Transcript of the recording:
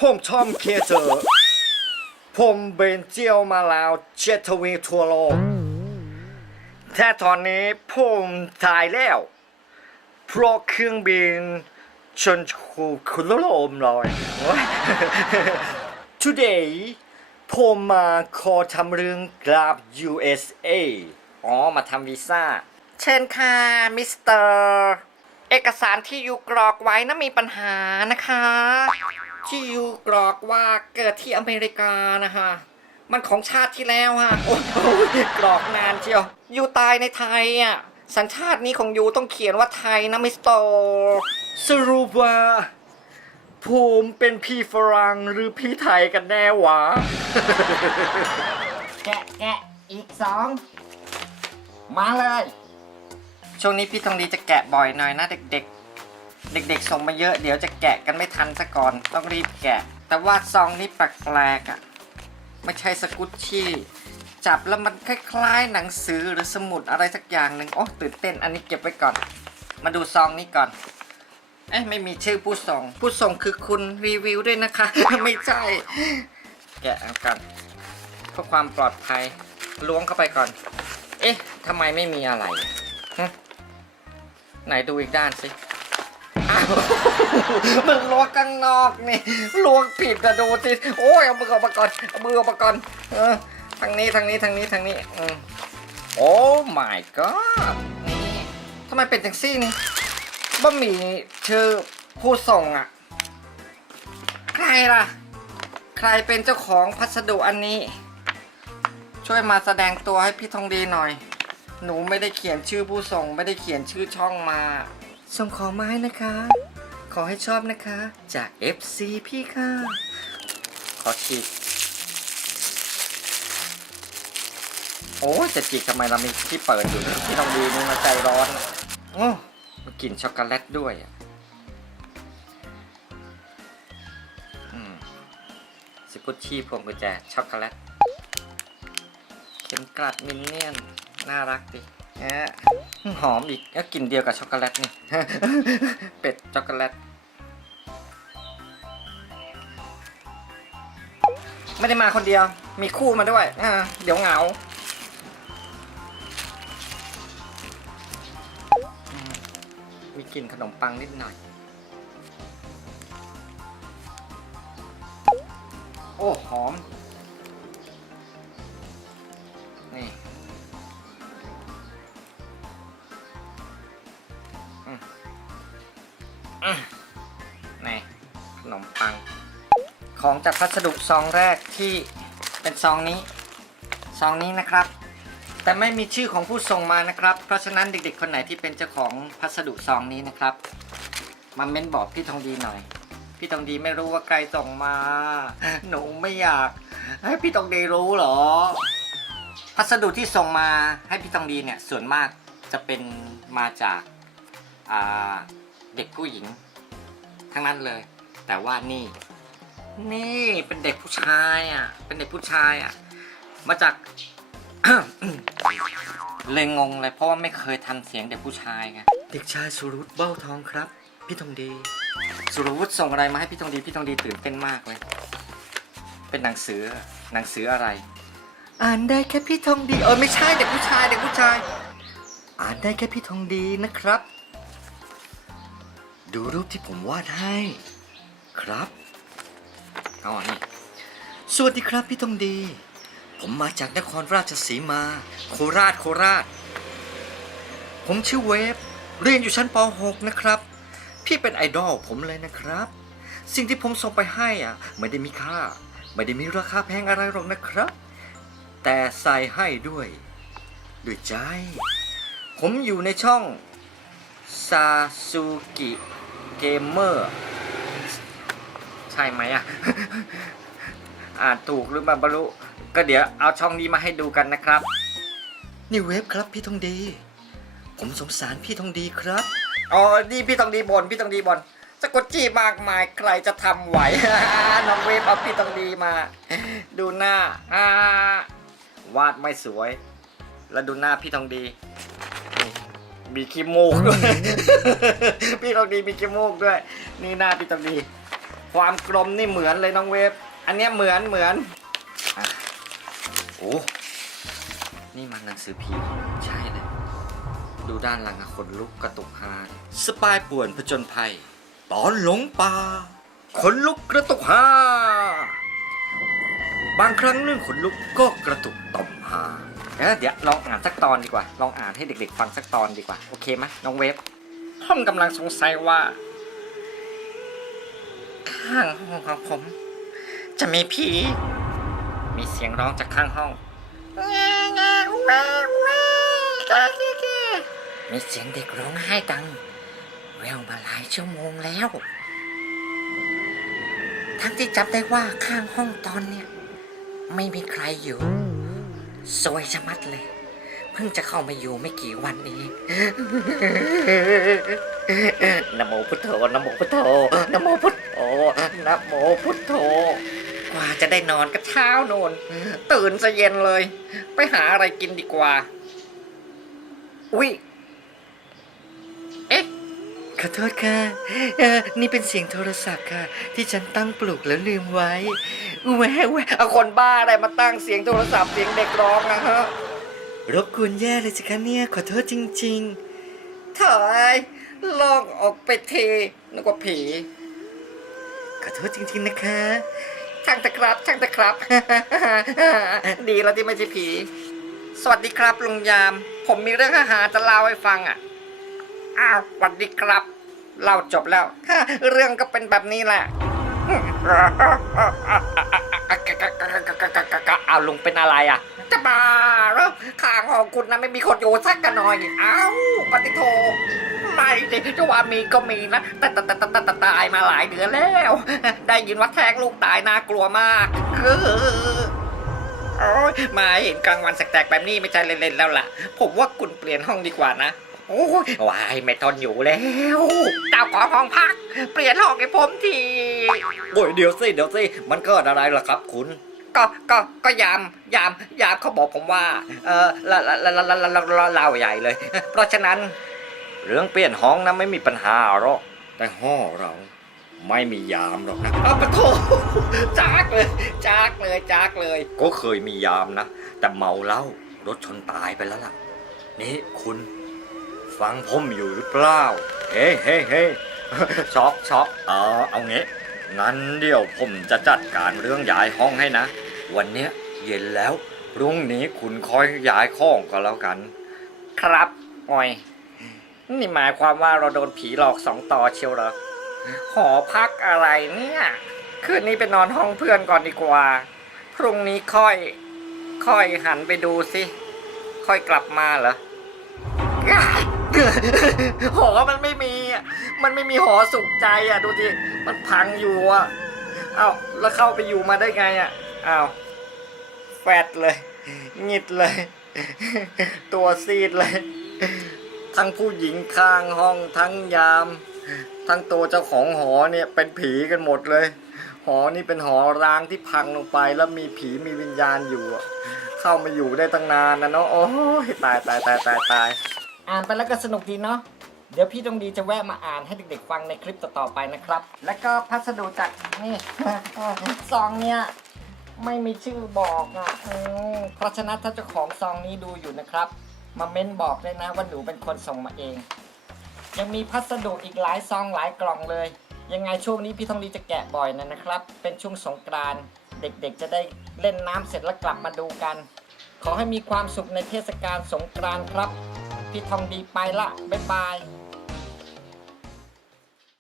ผมชอบเคเจอร์ผมเป็นเจียวมาแล้วเจ็ดทวีทัวโลกแต่ตอนนี้ผมตายแล้วเพราะเครื่องบินชนคูคุลโลมเลย Today ผมมาขอทำเรื่องกลับ USA อ๋อ มาทำวีซ่า เชิญค่ะ มิสเตอร์ เอกสารที่อยู่กรอกไว้นะมีปัญหานะคะ ที่อยู่กรอกว่าเกิดที่อเมริกานะคะมันของชาติที่แล้วฮะโอ้โหกรอกนานเชียวอยู่ตายในไทยอะสัญชาตินี้ของยูต้องเขียนว่าไทยนะมิสเตอร์สรุปว่าผมเป็นพี่ฝรั่งหรือพี่ไทยกันแน่วะ แกะแกะอีกสองมาเลย ช่วงนี้พี่ทองดีจะแกะบ่อยหน่อยนะเด็กๆ เด็กๆส่งมาเยอะเดี๋ยวจะแกะกันไม่ทันซะก่อนต้องรีบแกะ แต่ว่าซองนี้แปลกๆอะไม่ใช่สกุตชี่จับแล้วมันคล้ายๆ หนังสือหรือสมุดอะไรสักอย่างหนึ่งโอ้ตื่นเต้นอันนี้เก็บไว้ก่อน มาดูซองนี้ก่อนเอ๊ะไม่มีชื่อผู้ส่ง ผู้ส่งคือคุณรีวิวด้วยนะคะ ไม่ใช่ แกะกันเพื่อความปลอดภัยล้วงเข้าไปก่อน เอ๊ะทำไมไม่มีอะไรไหนดูอีกด้านสิ มันลวกข้างนอกนี่ลวกผิดอะดูสิโอ้ยเอามือออกมาก่อนเอามือออกมาก่อนเออทางนี้ทางนี้ทางนี้ทางนี้อืมโอ้ my god นี่ทำไมเป็นจังซี่นี่บะหมี่ชื่อผู้ส่งอะใครล่ะ ใครเป็นเจ้าของพัสดุอันนี้ ช่วยมาแสดงตัวให้พี่ทองดีหน่อย หนูไม่ได้เขียนชื่อผู้ส่ง ไม่ได้เขียนชื่อช่องมา ส่งของมาให้นะคะ ขอให้ชอบนะคะ จาก FC พี่ค่ะ ขอฉีกโอ้จะจีกทำไมเรามีที่เปิดอยู่พี่ทองดีนี่มาใจร้อนโอ้มันกลิ่นช็อกโกแลตด้วยอะอืมสกุตชี่พวงกุญแจช็อกโกแลต เข็มกลัดมินเนี่ยน น่ารักดิ หอมอีกกลิ่นเดียวกับช็อกโกแลตนี่ เป็ดช็อกโกแลต ไม่ได้มาคนเดียว มีคู่มาด้วย เดี๋ยวเหงามมีกลิ่นขนมปังนิดหน่อย โอ้ หอม อืมนี่ขนมปัง ของจากพัสดุซองแรกที่เป็นซองนี้ ซองนี้นะครับ แต่ไม่มีชื่อของผู้ส่งมานะครับ เพราะฉะนั้นเด็กๆ คนไหนที่เป็นเจ้าของพัสดุซองนี้นะครับ มาเม้นบอกพี่ทองดีหน่อย พี่ทองดีไม่รู้ว่าใครส่งมา หนูไม่อยาก ให้พี่ทองดีรู้หรอ พัสดุที่ส่งมาให้พี่ทองดีเนี่ยส่วนมากจะเป็นมาจากอ่า เด็กผู้หญิง ทั้งนั้นเลย แต่ว่านี่ นี่เป็นเด็กผู้ชายอะ เป็นเด็กผู้ชายอะ มาจาก เลยงงเลยเพราะว่าไม่เคยทันเสียงเด็กผู้ชายไงเด็กชายสุรุตเบ้าทองครับ พี่ทองดี สุรุตส่งอะไรมาให้พี่ทองดีพี่ทองดีตื่นเต้นมากเลย เป็นหนังสือหนังสืออะไร อ่านได้แค่พี่ทองดีเออไม่ใช่เด็กผู้ชายเด็กผู้ชาย อ่านได้แค่พี่ทองดีนะครับ ดูรูปที่ผมวาดให้ ครับเอาอันนี้สวัสดีครับพี่ทองดี ผมมาจากนครราชสีมา โคราชโคราช ผมชื่อเวฟเรียนอยู่ชั้นป .6 นะครับ พี่เป็นไอดอลผมเลยนะครับ สิ่งที่ผมส่งไปให้อะ ไม่ได้มีค่า ไม่ได้มีราคาแพงอะไรหรอกนะครับ แต่ใส่ให้ด้วย ด้วยใจ ผมอยู่ในช่องซาซูกิ เกมเมอร์ ใช่ไหมอะ อ่านถูกหรือมาบรรลุก็เดี๋ยวเอาช่องนี้มาให้ดูกันนะครับ นี่เว็บครับพี่ทองดี ผมสงสารพี่ทองดีครับ อ๋อ นี่พี่ทองดีบนพี่ทองดีบนสะกดจี้มากมายใครจะทำไหว น้องเวฟเอาพี่ทองดีมา ดูหน้าอ่าวาดไม่สวย แล้วดูหน้าพี่ทองดีนี่ มีขี้มูกด้วย พี่ทองดีมีขี้มูกด้วย นี่หน้าพี่ทองดี ความกลมนี่เหมือนเลยน้องเวฟ อันเนี้ยเหมือนเหมือนอะโอ้นี่มันหนังสือผีใช่เลย ดูด้านหลังอะขนลุกกระตุกฮาสปายป่วนผจญภัย ตอนหลงป่าขนลุกกระตุกฮาบางครั้งเรื่องขนลุกก็กระตุกต่อมฮา เอ้ยเดี๋ยวลองอ่านสักตอนดีกว่า ลองอ่านให้เด็ก ๆ ฟังสักตอนดีกว่า โอเคไหมน้องเวฟผมกำลังสงสัยว่า ข้างห้องของผม จะมีผี มีเสียงร้องจากข้างห้องมีเสียงเด็กร้องไห้ดัง แววมาหลายชั่วโมงแล้ว ทั้งที่จับได้ว่าข้างห้องตอนเนี้ยไม่มีใครอยู่ สวยชะมัดเลย เพิ่งจะเข้ามาอยู่ไม่กี่วันเองนะโมพุทโธนะโมพุทโธนะโมพุทโธนะโมพุทโธกว่าจะได้นอนก็เช้าโนนตื่นซะเย็นเลย ไปหาอะไรกินดีกว่า อุ๊ยเอ๊ะ ขอโทษค่ะเออนี่เป็นเสียงโทรศัพท์ค่ะ ที่ฉันตั้งปลุกแล้วลืมไว้แหวะแหวะเอาคนบ้าอะไรมาตั้งเสียงโทรศัพท์เสียงเด็กร้องนะฮะรบกวนแย่เลยสิคะเนี่ยขอโทษจริงๆถอยลองออกไปเทนึกว่าผี ขอโทษจริงๆนะคะช่างตะครับช่างตะครับ ดีแล้วที่ไม่ใช่ผี สวัสดีครับลุงยาม ผมมีเรื่องอาหารจะเล่าให้ฟังอะ อ้าวสวัสดีครับเล่าจบแล้ว เรื่องก็เป็นแบบนี้แหละเอาลุงเป็นอะไรอะ จะบ้าเหรอข้างห้องคุณนะไม่มีคนอยู่สักกันหน่อย เอ้าปฏิโทไม่สิจะว่ามีก็มีนะแต่แต่แต่แต่แต่ตายมาหลายเดือนแล้ว ได้ยินว่าแท้งลูกตายน่ากลัวมากโอ้ยมาเห็นกลางวันแสกๆแบบนี้ไม่ใช่เล่นๆแล้วล่ะ ผมว่าคุณเปลี่ยนห้องดีกว่านะ โอ้ยวายไม่ทนอยู่แล้วเจ้าของห้องพัก เปลี่ยนห้องให้ผมทีโอ้ยเดี๋ยวสิเดี๋ยวสิมันเกิดอะไรล่ะครับคุณ ก็ก็ก็ยามยามยามเขาบอกผมว่า เออละละละละละละละเล่าใหญ่เลย เพราะฉะนั้น เรื่องเปลี่ยนห้องนะไม่มีปัญหาหรอกแต่ห้องเรา ไม่มียามหรอกนะอ้าวปะโถจากเลยจากเลยจากเลย ก็เคยมียามนะแต่เมาเหล้ารถชนตายไปแล้วล่ะ นี่คุณ ฟังผมอยู่หรือเปล่า เฮ้เฮ้เฮ้ช็อกช็อกเออเอางี้ งั้นเดี๋ยวผมจะจัดการเรื่องย้ายห้องให้นะ วันเนี้ยเย็นแล้ว พรุ่งนี้คุณคอยย้ายข้องก็แล้วกัน ครับออย นี่หมายความว่าเราโดนผีหลอกสองต่อเชียวเหรอ หอพักอะไรเนี่ย คืนนี้ไปนอนห้องเพื่อนก่อนดีกว่า พรุ่งนี้ค่อย ค่อยหันไปดูสิ ค่อยกลับมาเหรอ หอมันไม่มีมันไม่มีหอสุขใจอะ ดูสิมันพังอยู่อะเอ้าแล้วเข้าไปอยู่มาได้ไงอะอ้าวแฟดเลยหงิดเลย ตัวซีดเลย ทั้งผู้หญิงข้างห้องทั้งยาม ทั้งตัวเจ้าของหอเนี่ยเป็นผีกันหมดเลย หอนี่เป็นหอร้างที่พังลงไปแล้วมีผีมีวิญญาณอยู่อะเข้ามาอยู่ได้ตั้งนานนะเนาะโอ้ยตายตายตายตายตาย อ่านไปแล้วก็สนุกดีเนาะเดี๋ยวพี่ตรงดีจะแวะมาอ่านให้เด็กๆฟังในคลิปต่อๆไปนะครับ แล้วก็พัสดุจากนี่ ซองเนี่ยไม่มีชื่อบอกอะเพราะฉะนั้นถ้าเจ้าของซองนี้ดูอยู่นะครับ มาเม้นบอกด้วยนะว่าหนูเป็นคนส่งมาเอง ยังมีพัสดุอีกหลายซองหลายกล่องเลย ยังไงช่วงนี้พี่ทองดีจะแกะบ่อยนะนะครับ เป็นช่วงสงกรานต์เด็กๆ จะได้เล่นน้ำเสร็จแล้วกลับมาดูกัน ขอให้มีความสุขในเทศกาลสงกรานต์ครับ พี่ทองดีไปละ บ๊ายบาย